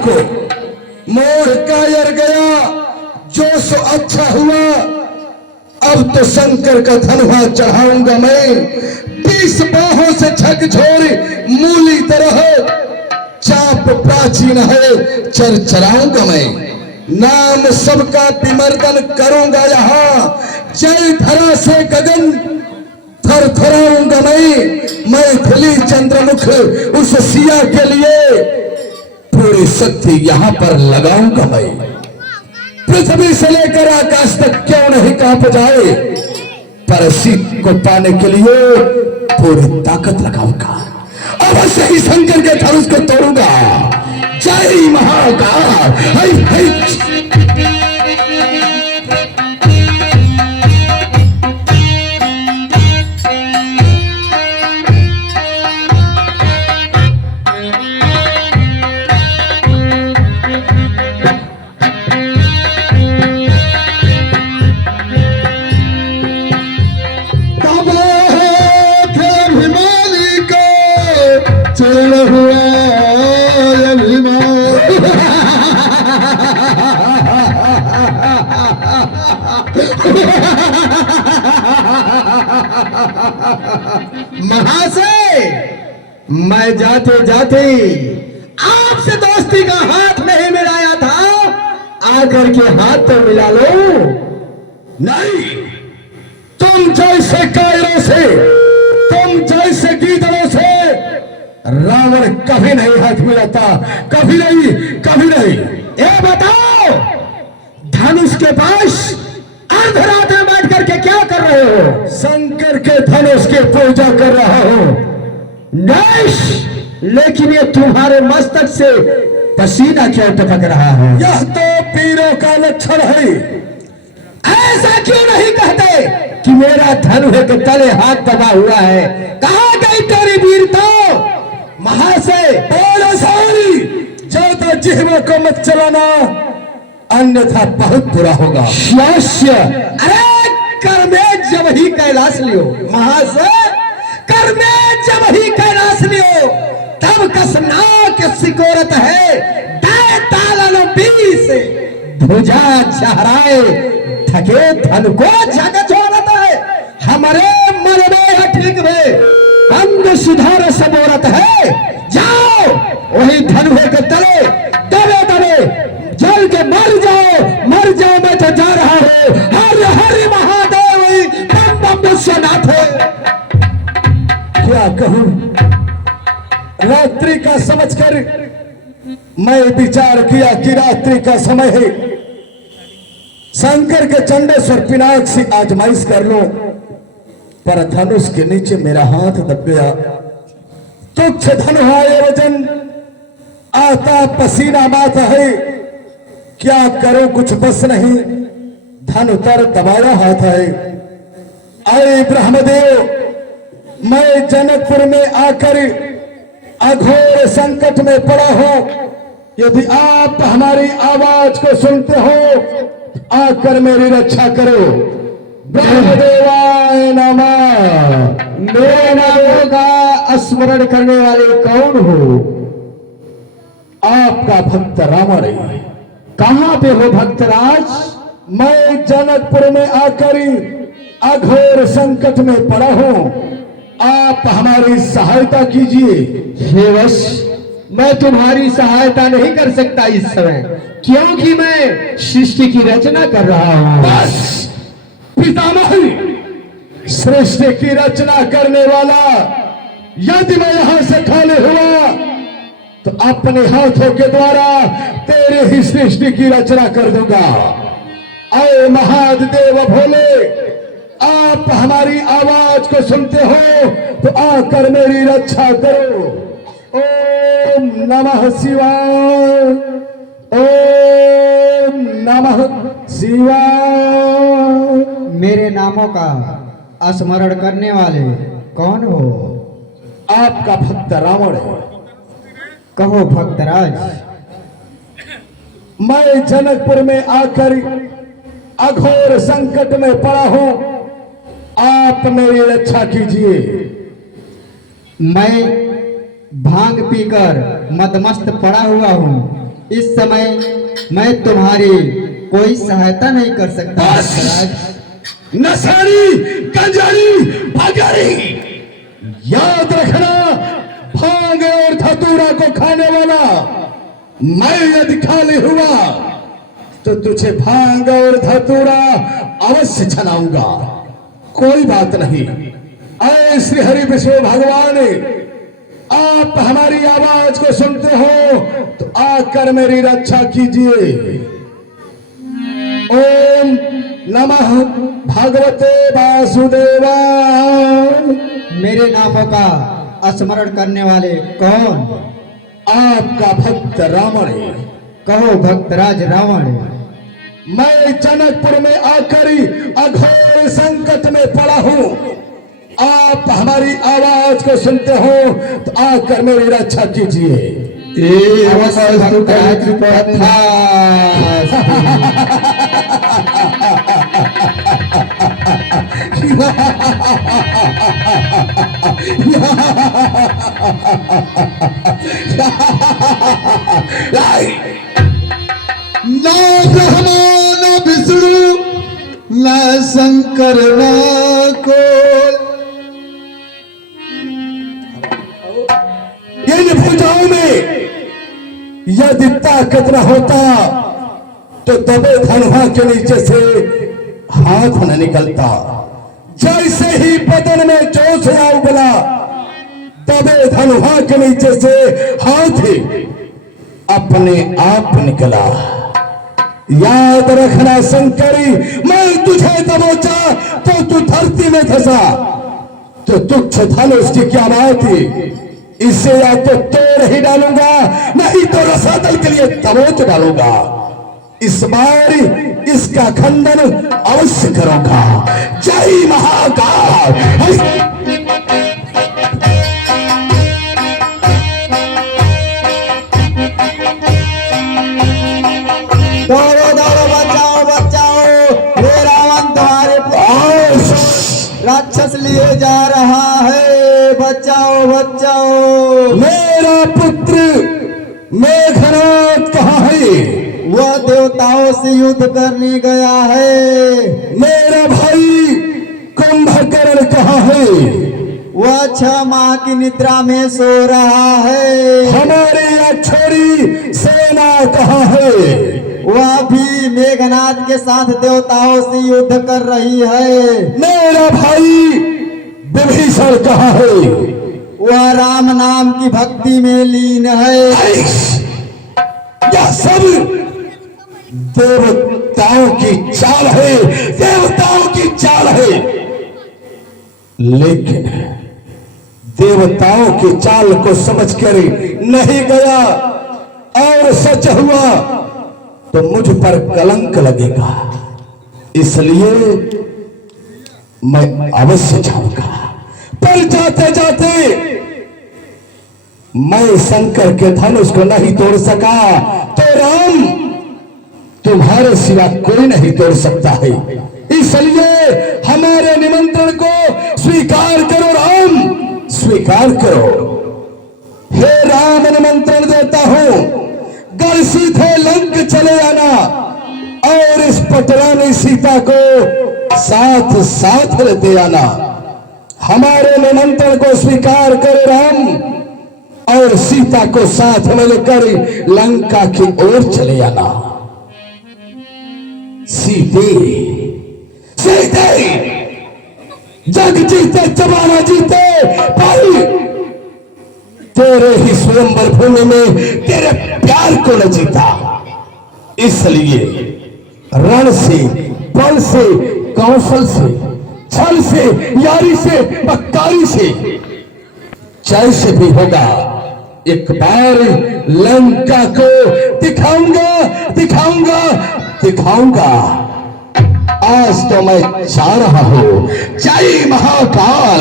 को मोह कायर गया, जो सो अच्छा हुआ। अब तो शंकर का धनुआ चढ़ाऊंगा मैं, 20 बाहों से झकझोरी मूली तरह, चाप प्राचीन है चरचराऊंगा मैं। नाम सबका विमर्दन करूंगा यहाँ, जय धरा से गगन थरथराऊंगा मैं थिली चंद्रमुख उस सिया के लिए पूरी शक्ति यहाँ पर लगाऊंगा मैं। पृथ्वी से लेकर आकाश तक क्यों नहीं कांप जाए, पर सीत को पाने के लिए पूरी ताकत लगाऊंगा। अवश्य ही शंकर के धनुष को तोड़ूंगा। जय महाकाल। महाशय, मैं जाते जाते आपसे दोस्ती का हाथ नहीं मिलाया था, आकर के हाथ तो मिला लो। नहीं, तुम जैसे कायरों से, तुम जैसे गीदड़ों से रावण कभी नहीं हाथ मिलाता, कभी नहीं, कभी नहीं। ये बताओ, धनुष के पास अर्धरात में बैठ करके क्या कर रहे हो? शंकर के धनुष की पूजा कर रहा हूं। नहीं, लेकिन ये तुम्हारे मस्तक से पसीना क्यों टपक रहा है? यह तो पीरों का लक्षण है। ऐसा क्यों नहीं कहते कि मेरा धनुष के तले हाथ दबा हुआ है? कहां गई तेरी वीरता? महाशय, बोलो सारी, ज्यादा जिह्वा को मत चलाना, अन्यथा बहुत बुरा होगा। शिष्य, अरे कर में जब ही कैलाश लियो। महाशय, कर में जब ही कैलाश लियो, तब कसनाक सिकोरत है, दे तालन 20 भुजा चहराए, थके धन को जग छोड़ता है। हमारे मन में ठीक में अंग सुधार सबोरत है। जाओ वही धनुहे के तले दबे दबे जल के मर जाओ, मर जाओ। मैं तो जा रहा हूं। हर हरि महादेव, बम बम विश्वनाथ। क्या कहूं, रात्रि का समझकर मैं विचार किया कि रात्रि का समय है, शंकर के चंडेश्वर पिनाक से आजमाइश कर लो, पर धनुष के नीचे मेरा हाथ दब गया। तुच्छ धनुहाय वजन, आता पसीना मात है, क्या करो कुछ बस नहीं, धन उतर दबाया हाथ है। अरे ब्रह्मदेव, मैं जनकपुर में आकर अघोर संकट में पड़ा हूं। यदि आप हमारी आवाज को सुनते हो, आकर मेरी रक्षा करो। ब्रह्मदेवाय नमः। मेरे नामों का स्मरण करने वाले कौन हो? आपका भक्त रावण है। कहां पे हो भक्तराज? मैं जनकपुर में आकर अघोर संकट में पड़ा हूं, आप हमारी सहायता कीजिए। हे वश, मैं तुम्हारी सहायता नहीं कर सकता इस समय, क्योंकि मैं सृष्टि की रचना कर रहा हूं। बस पितामह, सृष्टि की रचना करने वाला यदि मैं यहां से खाली हुआ, तो अपने हाथों के द्वारा तेरे ही सृष्टि की रचना कर दूंगा। अय महादेव भोले, आप हमारी आवाज को सुनते हो तो आकर मेरी रक्षा करो। ओम नमः शिवाय, ओम नमः शिवाय। मेरे नामों का स्मरण करने वाले कौन हो? आपका भक्त रावण है। कहो भक्तराज। मैं जनकपुर में आकर अघोर संकट में पड़ा हूं, आप मेरी रक्षा कीजिए। मैं भांग पीकर मदमस्त पड़ा हुआ हूं, इस समय मैं तुम्हारी कोई सहायता नहीं कर सकता बस! महाराज। नसारी कंजरी भगरी, याद रखना, भांग और धतूरा को खाने वाला मैं यदि खाली हुआ तो तुझे भांग और धतूरा अवश्य छनाऊंगा। कोई बात नहीं। ऐ श्री हरि विष्णु भगवान, आप हमारी आवाज को सुनते हो तो आकर मेरी रक्षा कीजिए। ओम नमः भगवते वासुदेवाय। मेरे नामों का स्मरण करने वाले कौन? आपका भक्त रावण। कहो भक्तराज रावण। मैं जनकपुर में आकर अघोर संकट में पड़ा हूँ। आप हमारी आवाज को सुनते हो तो आकर मेरी रक्षा कीजिए। अवश्य भक्तराज ना ब्रह्मा न विष्णु न शंकर न कोई, इन भुजाओं में यदि ताकत न होता तो दबे धनवा के नीचे से हाथ न निकलता। जैसे ही बदन में जोश आ उबला, दबे धनवा के नीचे से हाथ ही अपने आप निकला। याद रखना शंकरी, मैं तुझे दबोचा तो तू धरती में धंसा, तो तुच्छ धनुष की क्या बात थी। इसे या तो तोड़ ही डालूंगा, नहीं तो रसातल के लिए दबोच डालूंगा। इस बार इसका खंडन अवश्य करूंगा। जय महाकाल। दौड़ो दौड़ो, बचाओ बचाओ, ये रावण तुम्हारे राक्षस लिए जा रहा है। बचाओ बचाओ। मेरा पुत्र मेघनाद कहाँ है? वह देवताओं से युद्ध करने गया है। मेरा भाई कुंभकर्ण कहाँ है? वह 6 माह की निद्रा में सो रहा है। हमारे छोरी सेना कहाँ है? वह भी मेघनाद के साथ देवताओं से युद्ध कर रही है। मेरा भाई विभीषण कहाँ है? वह राम नाम की भक्ति में लीन है। यह सब देवताओं की चाल है, देवताओं की चाल है। लेकिन देवताओं की चाल को समझकर नहीं गया और सच हुआ तो मुझ पर कलंक लगेगा। इसलिए मैं अवश्य जाऊंगा, पर जाते जाते मैं शंकर के धनुष को नहीं तोड़ सका तो राम तुम्हारे सिवा कोई नहीं तोड़ सकता है। इसलिए हमारे निमंत्रण को स्वीकार करो राम, स्वीकार करो। हे राम, निमंत्रण देता हूं, गढ़ सीधे लंक चले आना और इस पटरानी सीता को साथ साथ लेते आना। हमारे निमंत्रण को स्वीकार करो राम और सीता को साथ में लेकर लंका की ओर चले आना। सीते सीते, जग जीते जमाना जीते, भाई तेरे ही स्वयंवर भूमि में तेरे प्यार को न जीता। इसलिए रण से, बल से, कौशल से, छल से, यारी से, पक्कारी से, जैसे भी होगा एक बार लंका को दिखाऊंगा दिखाऊंगा दिखाऊंगा। आज तो मैं जा रहा हूं। जय महाकाल।